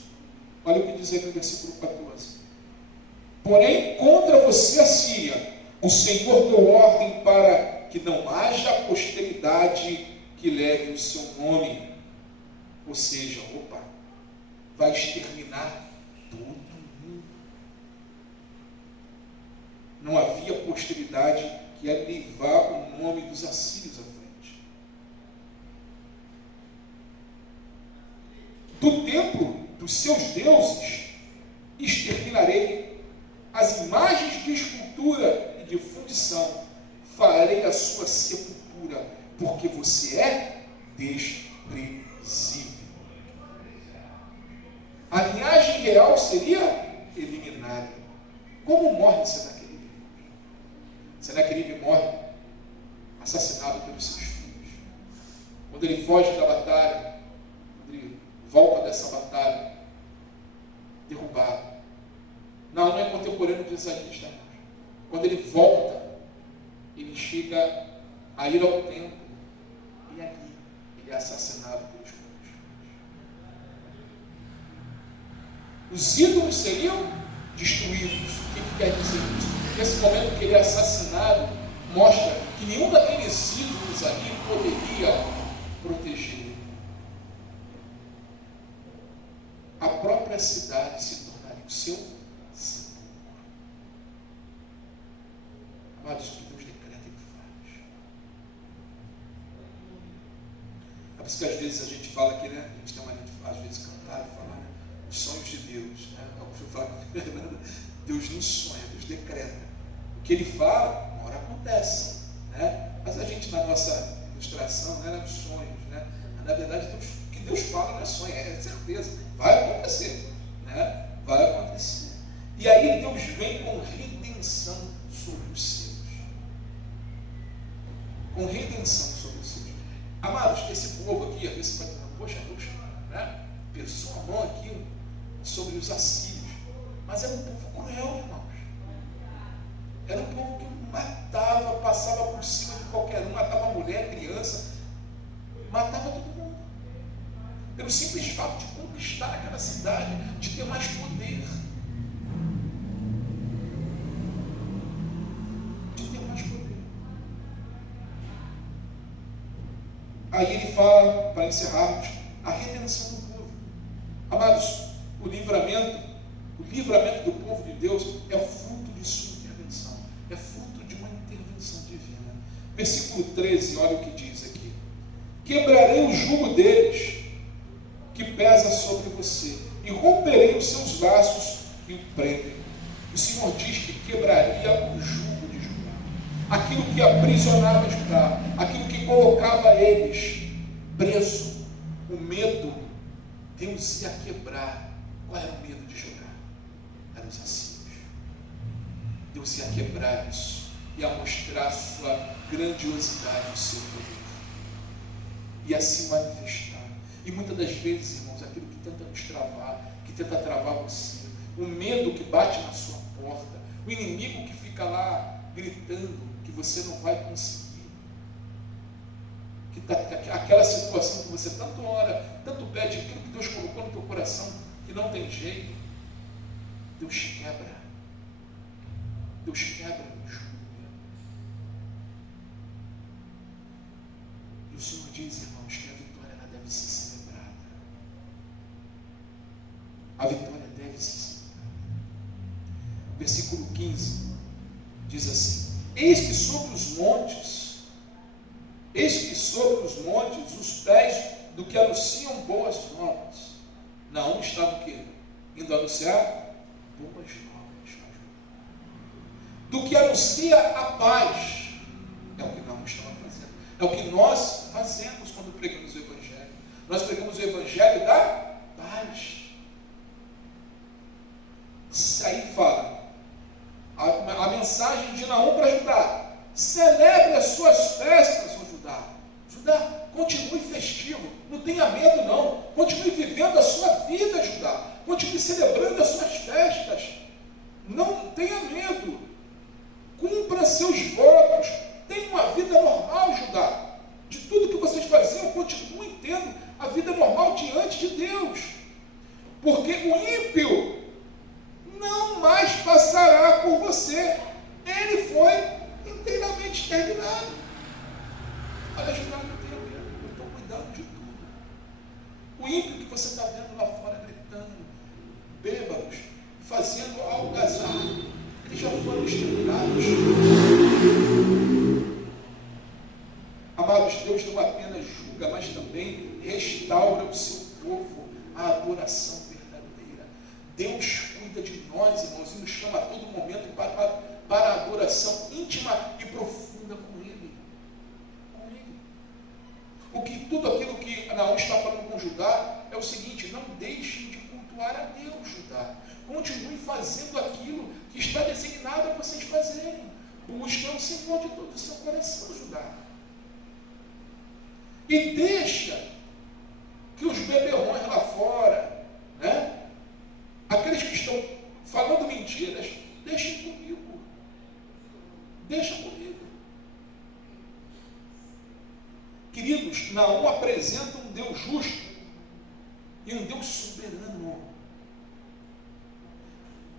Olha o que diz aqui no versículo 14. Porém, contra você, Assíria, o Senhor deu ordem para que não haja posteridade que leve o seu nome. Ou seja, vai exterminar todo mundo. Não havia posteridade que ia levar o nome dos assírios à frente. Do templo dos seus deuses exterminarei as imagens de escultura e de fundição, farei a sua sepultura, porque você é desprezível. A linhagem real seria eliminada. Como morre Senaqueribe? Senaqueribe morre assassinado pelos seus filhos. Quando ele foge da batalha, quando ele volta dessa batalha, derrubado. Não é contemporâneo de Isaías, tá? Quando ele volta, ele chega a ir ao templo, e ali ele é assassinado pelos filhos. Os ídolos seriam destruídos. O que quer dizer isso? Nesse momento que ele é assassinado, mostra que nenhum daqueles ídolos ali poderia proteger. A própria cidade se tornaria o seu sepulcro. Amados, o que Deus decreta, Ele faz. É por isso que às vezes a gente fala aqui, né? A gente tem uma maneira de, às vezes, cantar e falar, né? Os sonhos de Deus, né? É o que eu falo com Fernanda. Deus não sonha, Deus decreta. O que Ele fala, uma hora acontece, né? Mas a gente, na nossa ilustração, né? Nos sonhos, né? Mas, na verdade, o que Deus fala não é sonho, é certeza. Vai acontecer, né? Vai acontecer. E aí Deus vem com redenção sobre os seus. Com redenção sobre os seus. Amados, esse povo aqui, às vezes você vai dizer, poxa, Deus, né? Pesou a mão aqui sobre os assírios. Mas era um povo cruel, irmãos. Era um povo que matava, passava por cima de qualquer um, matava mulher, criança, matava todo mundo. Pelo simples fato de conquistar aquela cidade, de ter mais poder. De ter mais poder. Aí ele fala, para encerrarmos, a redenção do povo. Amados, o livramento do povo de Deus é fruto de sua intervenção. É fruto de uma intervenção divina. Versículo 13, olha o que diz aqui. Quebrarei o jugo deles, que pesa sobre você, e romperei os seus laços e o prendem. O Senhor diz que quebraria o jugo de Judá, aquilo que aprisionava Judá, aquilo que colocava eles preso. O medo, Deus ia quebrar. Qual era o medo de Judá? Eram os assírios. Deus ia quebrar isso, ia mostrar a sua grandiosidade, o seu poder, ia se manifestar. E muitas das vezes, irmãos, aquilo que tenta nos travar, que tenta travar você, o medo que bate na sua porta, O inimigo que fica lá gritando que você não vai conseguir. Que aquela situação que você tanto ora, tanto pede, aquilo que Deus colocou no teu coração, que não tem jeito, Deus quebra. Deus quebra o jugo. E o Senhor diz, irmãos, que a vitória ela deve ser celebrada. A vitória deve ser celebrada. Versículo 15 diz assim: eis que sobre os montes os pés do que anunciam boas novas. Naum estava o quê? Indo anunciar boas novas. Do que anuncia a paz. É o que Naum estava fazendo. É o que nós fazemos quando pregamos o Evangelho. Nós pregamos o Evangelho da paz. Isso aí fala a mensagem de Naum para Judá: celebre as suas festas, ó Judá. Judá, continue festivo, não tenha medo não, continue vivendo a sua vida, Judá, continue celebrando as suas festas, não tenha medo, cumpra seus votos, tenha uma vida normal, Judá. De tudo que vocês faziam, continuem tendo a vida normal diante de Deus, porque o ímpio não mais passará por você, ele foi inteiramente exterminado. Olha, Judá, não tenha medo, eu estou cuidando de tudo. O ímpio que você está vendo lá fora gritando, bêbados, fazendo algazarra, eles já foram exterminados. Amados, Deus não apenas julga, mas também restaura o seu povo à adoração verdadeira. Deus cuida de nós, irmãos, e nos chama a todo momento para a adoração íntima e profunda com Ele. Tudo aquilo que Naum está falando com Judá é o seguinte: não deixem de cultuar a Deus, Judá. Continue fazendo aquilo que está designado a vocês fazerem. Busquem o Senhor de todo o seu coração, Judá. E deixa que os beberrões lá fora, né, aqueles que estão falando mentiras, deixem comigo. Deixa comigo. Queridos, Naum apresenta um Deus justo e um Deus soberano.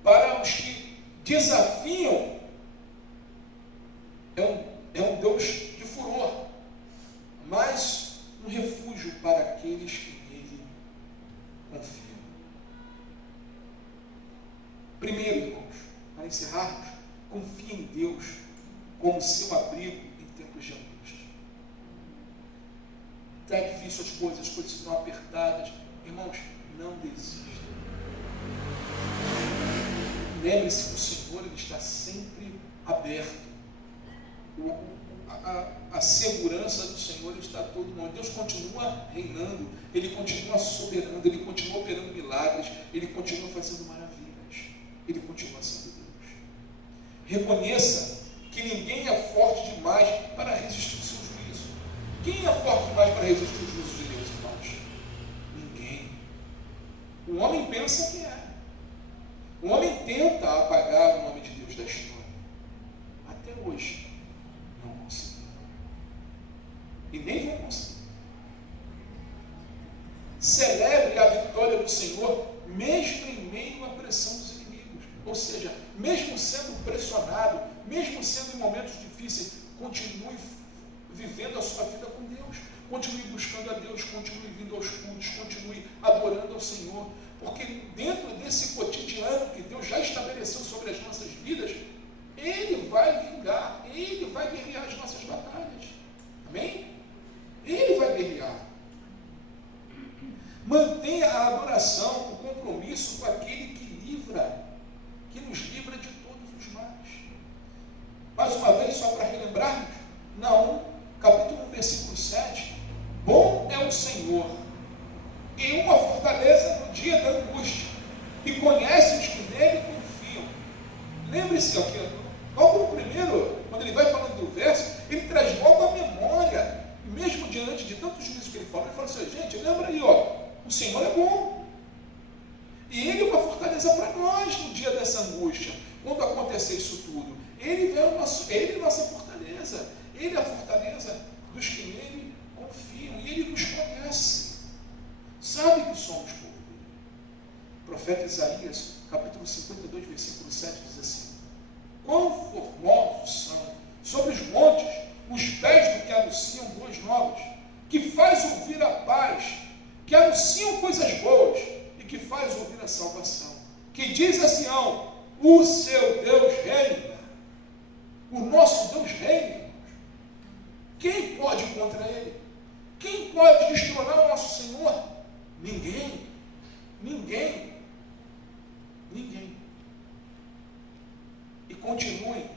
Para os que desafiam, é um Deus de furor, mas um refúgio para aqueles que nele confiam. Primeiro, irmãos, para encerrarmos, confie em Deus como seu abrigo em tempos de angústia. Está difícil as coisas estão apertadas. Irmãos, não desista. Lembre-se que o Senhor ele está sempre aberto. A segurança do Senhor está a todo momento. Deus continua reinando, Ele continua soberano, Ele continua operando milagres, Ele continua fazendo maravilhas. Ele continua sendo Deus. Reconheça que ninguém é forte demais para resistir ao seu juízo. Quem é forte demais para resistir ao juízo de Deus, irmãos? Ninguém. O homem pensa que é. O homem tenta apagar o nome de Deus da história. Até hoje, não conseguiu. E nem vai conseguir. Celebre a vitória do Senhor, mesmo em meio à pressão dos inimigos. Ou seja, mesmo sendo pressionado, mesmo sendo em momentos difíceis, continue vivendo a sua vida com Deus. Continue buscando a Deus, continue vindo aos cultos, continue adorando ao Senhor. Porque dentro desse cotidiano que Deus já estabeleceu sobre as nossas vidas, Ele vai vingar, Ele vai guerrear as nossas batalhas. Amém? Ele vai guerrear. Mantenha a adoração, o compromisso com aquele que nos livra de todos os males. Mais uma vez, só para relembrarmos, Naum, capítulo 1, versículo 7, bom é o Senhor, e uma fortaleza no dia da angústia, e conhece os que nele confiam. Lembre-se aqui, logo no primeiro, quando ele vai falando do verso, ele traz logo a memória, e mesmo diante de tantos juízos que ele fala assim, gente, lembra aí, o Senhor é bom, e Ele é uma fortaleza para nós no dia dessa angústia. quando acontecer isso tudo, Ele é nossa fortaleza. Ele é a fortaleza dos que nele confiam. E Ele nos conhece. Sabe que somos povo dele. O profeta Isaías, capítulo 52, versículo 7, diz assim: quão formosos são sobre os montes os pés do que anunciam boas novas, que faz ouvir a paz, que anunciam coisas boas e que faz ouvir a salvação, que diz a Sião: o seu Deus reina. O nosso Deus reina. Quem pode ir contra Ele? Quem pode destronar o nosso Senhor? Ninguém. Ninguém. Ninguém. E continuem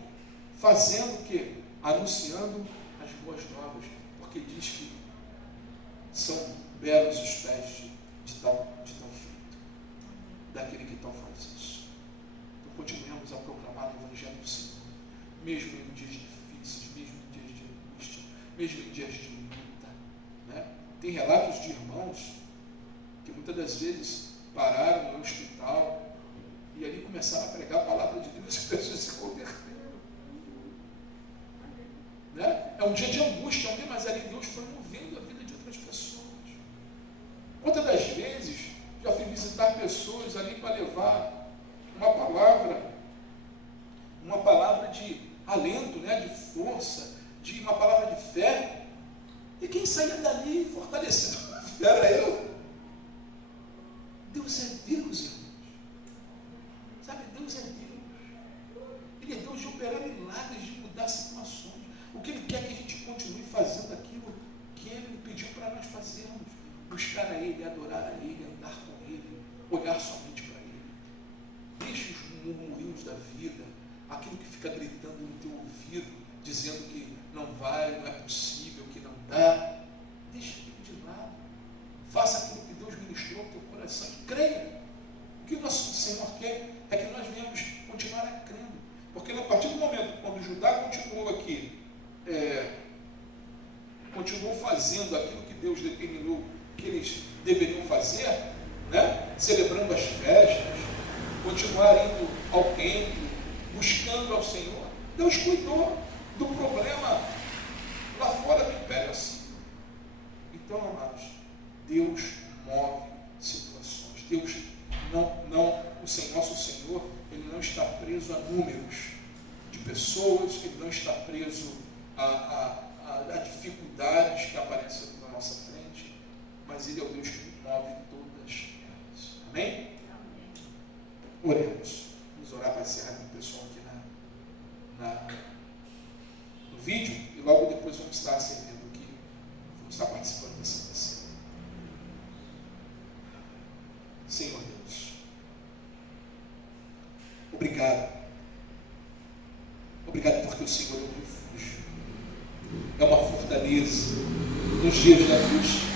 fazendo o quê? Anunciando as boas novas, porque diz que são belos os pés de tal feito, daquele que tal faz isso. Então continuemos a proclamar o Evangelho do Senhor, mesmo em dias difíceis, mesmo em dias de angústia, mesmo em dias de luta, né? Tem relatos de irmãos que muitas das vezes pararam no hospital e ali começaram a pregar a palavra de Deus e as pessoas se converteram. Né? É um dia de angústia, mas ali Deus foi movendo a vida de outras pessoas. Quantas das vezes já fui visitar pessoas ali para levar uma palavra de alento, né? De força, de uma palavra de fé, e quem saía dali fortalecido era eu. Deus é Deus, irmãos. Sabe, Deus é Deus. Ele é Deus de operar milagres, de mudar situações. O que Ele quer é que a gente continue fazendo aquilo que Ele pediu para nós fazermos. Buscar a Ele, adorar a Ele, andar com Ele, olhar somente para Ele. Deixe os murmurinhos da vida, aquilo que fica gritando no teu ouvido, dizendo que não vai, não é possível, que não dá. Deixa aquilo de lado. Faça aquilo que Deus ministrou ao teu coração e creia. O que o nosso Senhor quer é que nós venhamos continuar a crendo. Porque a partir do momento quando Judá continuou aqui, continuou fazendo aquilo que Deus determinou que eles deveriam fazer, né? Celebrando as festas, continuar indo ao templo, buscando ao Senhor, Deus cuidou do problema lá fora do Império Assírio. Então, amados, Deus move situações. Deus nosso Senhor, Ele não está preso a números de pessoas, Ele não está preso a dificuldades que aparecem na nossa frente, mas Ele é o Deus que move todas elas. Amém? Oremos. Vamos orar para encerrar com o pessoal aqui no vídeo, e logo depois vamos estar servindo aqui, vamos estar participando da Santa Ceia. Senhor Deus, obrigado. Obrigado porque o Senhor é um refúgio, é uma fortaleza nos dias da angústia.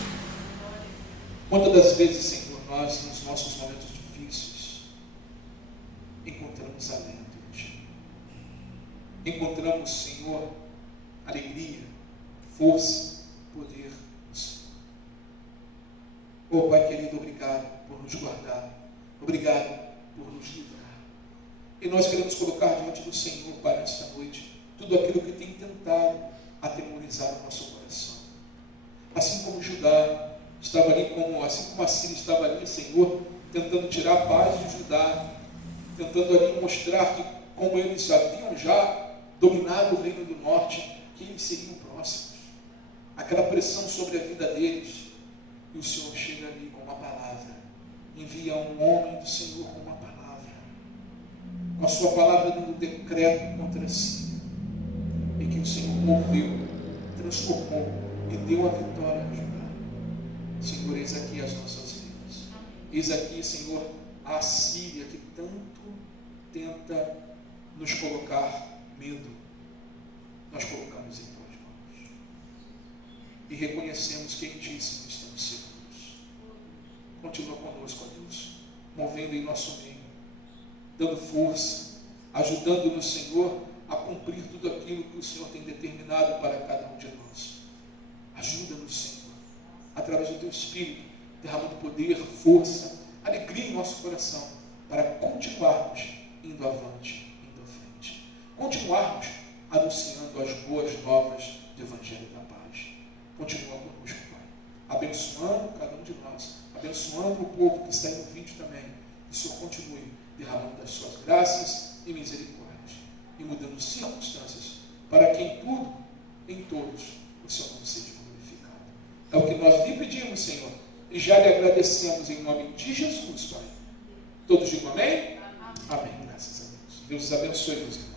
Quantas das vezes, Senhor, nós, nos nossos momentos difíceis, encontramos alento em Ti. Encontramos, Senhor, alegria, força, poder no Senhor. Oh, Pai querido, obrigado por nos guardar. Obrigado por nos livrar. E nós queremos colocar diante do Senhor, Pai, nesta noite, tudo aquilo que tem tentado atemorizar o nosso coração. Assim como Judá estava ali, assim como a Síria estava ali, Senhor, tentando tirar a paz de Judá, tentando ali mostrar que, como eles haviam já dominado o reino do norte, que eles seriam próximos. Aquela pressão sobre a vida deles. E o Senhor chega ali com uma palavra. Envia um homem do Senhor com uma palavra. Com a sua palavra dando decreto contra si. E que o Senhor moveu, transformou e deu a vitória a Judá. Senhor, eis aqui as nossas vidas. Eis aqui, Senhor, a Síria que tanto tenta nos colocar medo. Nós colocamos em tuas mãos. E reconhecemos que em Ti estamos seguros. Continua conosco, ó Deus, movendo em nosso meio, dando força, ajudando-nos, Senhor, a cumprir tudo aquilo que o Senhor tem determinado para cada um de nós. Ajuda-nos, Senhor, através do Teu Espírito, derramando poder, força, alegria em nosso coração, para continuarmos indo avante em continuarmos anunciando as boas novas do Evangelho da Paz. Continua conosco, Pai, abençoando cada um de nós, abençoando o povo que está aí no vídeo também. Que o Senhor continue derramando das suas graças e misericórdias e mudando circunstâncias, para que em tudo, em todos, o Senhor não seja glorificado. É o que nós lhe pedimos, Senhor, e já lhe agradecemos em nome de Jesus, Pai. Todos digam amém? Amém. Graças a Deus. Deus os abençoe, meus irmãos.